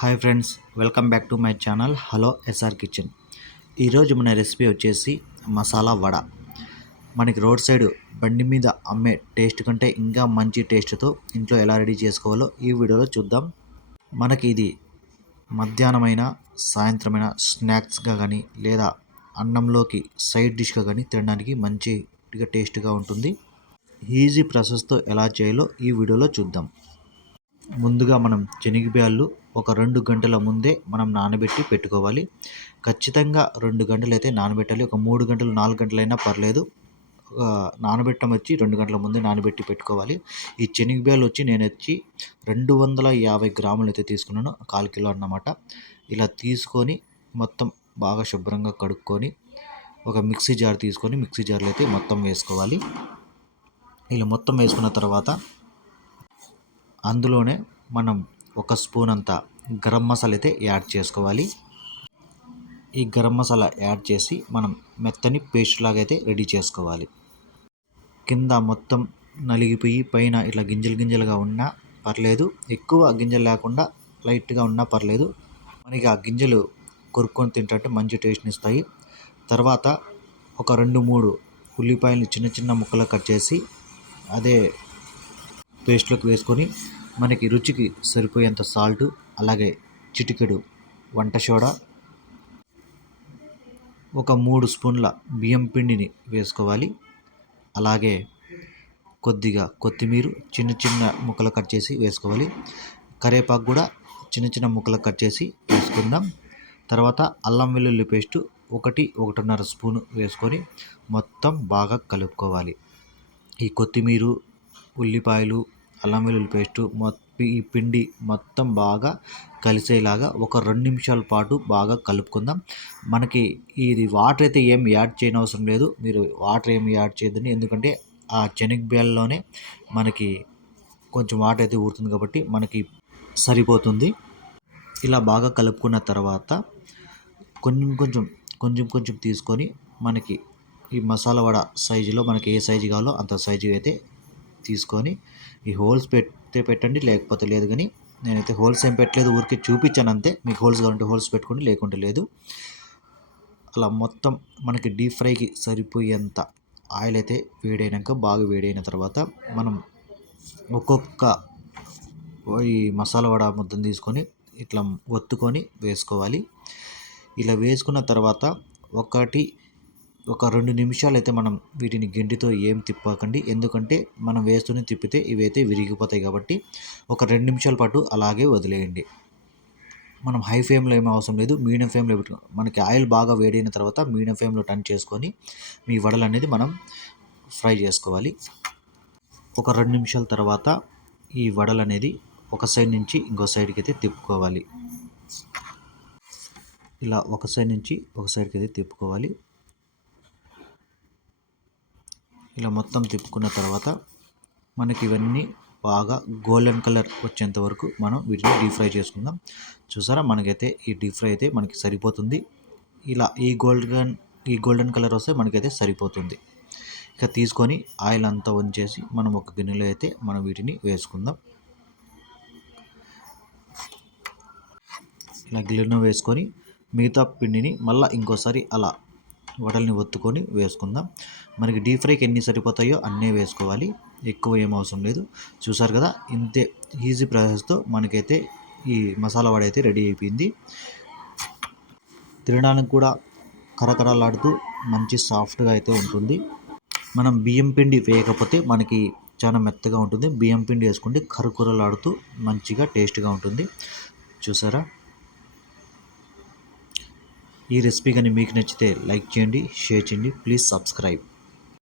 Hi friends welcome back to my channel hello SR kitchen. ఈరోజు మన recipe వచ్చేసి మసాలా వడ. మనకి రోడ్ సైడ్ బండి మీద అమ్మే టేస్ట్ కంటే ఇంకా మంచి టేస్ట్తో ఇంట్లో ఎలా రెడీ చేసుకోవాలో ఈ వీడియోలో చూద్దాం. మనకి ఇది మధ్యాహ్నమైన సాయంత్రమైన స్నాక్స్గా కానీ లేదా అన్నంలోకి సైడ్ డిష్గా కానీ తినడానికి మంచిగా టేస్ట్గా ఉంటుంది. ఈజీ ప్రాసెస్తో ఎలా చేయాలో ఈ వీడియోలో చూద్దాం. ముందుగా మనం శనగబ్యాళ్ళు ఒక రెండు గంటల ముందే మనం నానబెట్టి పెట్టుకోవాలి. ఖచ్చితంగా రెండు గంటలు అయితే నానబెట్టాలి. ఒక మూడు గంటలు నాలుగు గంటలైనా పర్లేదు. నానబెట్టడం వచ్చి రెండు గంటల ముందే నానబెట్టి పెట్టుకోవాలి. ఈ శనగబ్యాలు వచ్చి నేను వచ్చి రెండు వందల యాభై గ్రాములు అయితే తీసుకున్నాను. కాల్ కిలో అన్నమాట. ఇలా తీసుకొని మొత్తం బాగా శుభ్రంగా కడుక్కొని ఒక మిక్సీ జార్ తీసుకొని మిక్సీ జార్లో అయితే మొత్తం వేసుకోవాలి. ఇలా మొత్తం వేసుకున్న తర్వాత అందులోనే మనం ఒక స్పూన్ అంత గరం మసాలా అయితే యాడ్ చేసుకోవాలి. ఈ గరం మసాలా యాడ్ చేసి మనం మెత్తని పేస్ట్ లాగా అయితే రెడీ చేసుకోవాలి. కింద మొత్తం నలిగిపోయి పైన ఇట్లా గింజలు గింజలుగా ఉన్నా పర్లేదు. ఎక్కువ గింజలు లేకుండా లైట్గా ఉన్నా పర్లేదు. మనకి ఆ గింజలు కొరుక్కొని తింటే మంచి టేస్ట్ని ఇస్తాయి. తర్వాత ఒక రెండు మూడు ఉల్లిపాయలు చిన్న చిన్న ముక్కలు కట్ చేసి అదే పేస్ట్లోకి వేసుకొని మనకి రుచికి సరిపోయేంత సాల్ట్ అలాగే చిటికెడు వంట సోడా ఒక మూడు స్పూన్ల బియ్యం పిండిని వేసుకోవాలి. అలాగే కొద్దిగా కొత్తిమీర చిన్న చిన్న ముక్కలు కట్ చేసి వేసుకోవాలి. కరివేపాకు కూడా చిన్న చిన్న ముక్కలు కట్ చేసి వేసుకుందాం. తర్వాత అల్లం వెల్లుల్లి పేస్ట్ ఒకటి ఒకటిన్నర స్పూన్ వేసుకొని మొత్తం బాగా కలుపుకోవాలి. ఈ కొత్తిమీర ఉల్లిపాయలు అల్లం వెల్లుల్లి పేస్టు మొత్తం ఈ పిండి మొత్తం బాగా కలిసేలాగా ఒక రెండు నిమిషాల పాటు బాగా కలుపుకుందాం. మనకి ఇది వాటర్ అయితే ఏం యాడ్ చేయనవసరం లేదు. మీరు వాటర్ ఏమి యాడ్ చేయొద్దండి. ఎందుకంటే ఆ శనగబేళ్ళలోనే మనకి కొంచెం వాటర్ అయితే ఊరుతుంది కాబట్టి మనకి సరిపోతుంది. ఇలా బాగా కలుపుకున్న తర్వాత కొంచెం కొంచెం కొంచెం కొంచెం తీసుకొని మనకి ఈ మసాలా వడ సైజులో మనకి ఏ సైజు కావాలో అంత సైజు అయితే తీసుకొని ఈ హోల్స్ పెడితే పెట్టండి లేకపోతే లేదు కానీ నేనైతే హోల్స్ ఏం పెట్టలేదు ఊరికే చూపించాను అంతే. మీకు హోల్స్ కావాలంటే హోల్స్ పెట్టుకోండి లేకుంటే లేదు. అలా మొత్తం మనకి డీప్ ఫ్రైకి సరిపోయేంత ఆయిల్ అయితే వేడైనాక బాగా వేడైన తర్వాత మనం ఒక్కొక్క ఈ మసాలా వడ ముద్దను తీసుకొని ఇట్లా ఒత్తుకొని వేసుకోవాలి. ఇలా వేసుకున్న తర్వాత ఒకటి ఒక రెండు నిమిషాలు అయితే మనం వీటిని గెంటితో ఏం తిప్పకండి. ఎందుకంటే మనం వేస్తూనే తిప్పితే ఇవైతే విరిగిపోతాయి కాబట్టి ఒక రెండు నిమిషాల పాటు అలాగే వదిలేయండి. మనం హై ఫ్లేమ్లో ఏమీ అవసరం లేదు. మీడియం ఫ్లేమ్లో మనకి ఆయిల్ బాగా వేడైన తర్వాత మీడియం ఫ్లేమ్లో టర్న్ చేసుకొని మీ వడలు అనేది మనం ఫ్రై చేసుకోవాలి. ఒక రెండు నిమిషాల తర్వాత ఈ వడలు అనేది ఒక సైడ్ నుంచి ఇంకో సైడ్కి అయితే తిప్పుకోవాలి. ఇలా ఒక సైడ్ నుంచి ఒక సైడ్కి అయితే తిప్పుకోవాలి. ఇలా మొత్తం తిప్పుకున్న తర్వాత మనకి ఇవన్నీ బాగా గోల్డెన్ కలర్ వచ్చేంత వరకు మనం వీటిని డీప్ ఫ్రై చేసుకుందాం. చూసారా? మనకైతే ఈ డీప్ ఫ్రై అయితే మనకి సరిపోతుంది. ఇలా ఈ గోల్డెన్ ఈ గోల్డెన్ కలర్ వస్తే మనకైతే సరిపోతుంది. ఇక తీసుకొని ఆయిల్ అంతా వంచేసి మనం ఒక గిన్నెలో అయితే మనం వీటిని వేసుకుందాం. ఇలా గిన్నె వేసుకొని మిగతా పిండిని మళ్ళీ ఇంకోసారి అలా వడల్ని ఒత్తుకొని వేసుకుందాం. మనకి డీప్ ఫ్రైకి ఎన్ని సరిపోతాయో అన్నీ వేసుకోవాలి. ఎక్కువ ఏం అవసరం లేదు. చూసారు కదా ఇంతే ఈజీ ప్రాసెస్తో మనకైతే ఈ మసాలా వడ అయితే రెడీ అయిపోయింది. తినడానికి కూడా కరకరలాడుతూ మంచి సాఫ్ట్గా అయితే ఉంటుంది. మనం బియ్యం పిండి వేయకపోతే మనకి చాలా మెత్తగా ఉంటుంది. బియ్యం పిండి వేసుకుంటే కరకరలాడుతూ మంచిగా టేస్ట్గా ఉంటుంది. చూసారా? ఈ రెసిపీ కానీ మీకు నచ్చితే లైక్ చేయండి షేర్ చేయండి. Please subscribe.